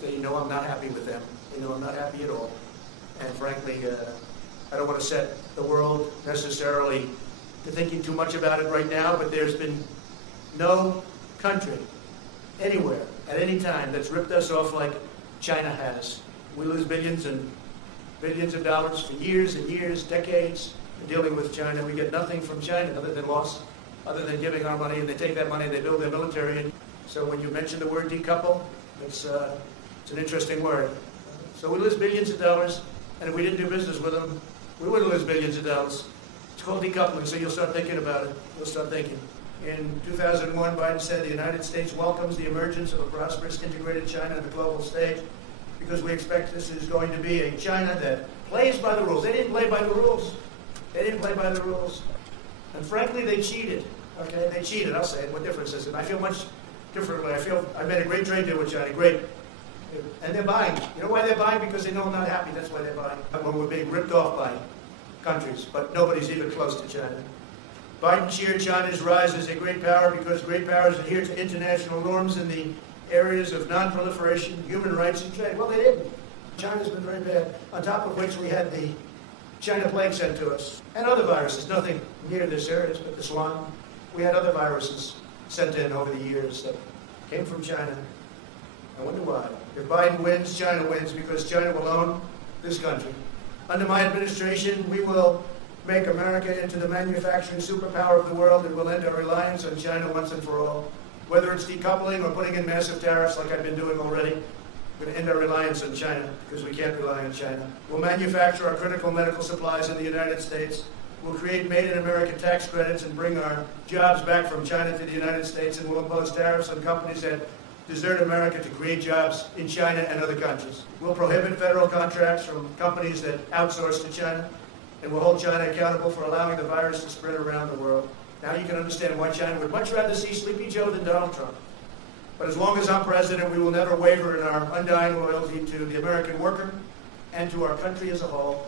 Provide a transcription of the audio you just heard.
They know I'm not happy with them. They know I'm not happy at all. And frankly, I don't want to set the world necessarily to thinking too much about it right now, but there's been no country anywhere at any time that's ripped us off like China has. We lose billions and billions of dollars for years and years, decades, dealing with China. We get nothing from China other than loss, other than giving our money, and they take that money and they build their military. And so when you mention the word decouple, it's an interesting word. So we lose billions of dollars, and if we didn't do business with them, we wouldn't lose billions of dollars. It's called decoupling, so you'll start thinking about it. You'll start thinking. In 2001, Biden said the United States welcomes the emergence of a prosperous, integrated China on the global stage because we expect this is going to be a China that plays by the rules. They didn't play by the rules. They didn't play by the rules. And frankly, they cheated. Okay, they cheated. I'll say it. What difference is it? I feel much differently. I feel I made a great trade deal with China. Great. And they're buying. You know why they're buying? Because they know I'm not happy. That's why they're buying. When we're being ripped off by countries, but nobody's even close to China. Biden cheered China's rise as a great power because great powers adhere to international norms in the areas of non-proliferation, human rights, and trade. Well, they didn't. China's been very bad. On top of which we had the China plague sent to us, and other viruses, nothing near this area, but the swine. We had other viruses sent in over the years that came from China. I wonder why. If Biden wins, China wins because China will own this country. Under my administration, we will make America into the manufacturing superpower of the world and will end our reliance on China once and for all. Whether it's decoupling or putting in massive tariffs like I've been doing already, we're going to end our reliance on China because we can't rely on China. We'll manufacture our critical medical supplies in the United States. We'll create Made in America tax credits and bring our jobs back from China to the United States, and we'll impose tariffs on companies that desert America to create jobs in China and other countries. We'll prohibit federal contracts from companies that outsource to China, and we'll hold China accountable for allowing the virus to spread around the world. Now you can understand why China would much rather see Sleepy Joe than Donald Trump. But as long as I'm president, we will never waver in our undying loyalty to the American worker and to our country as a whole.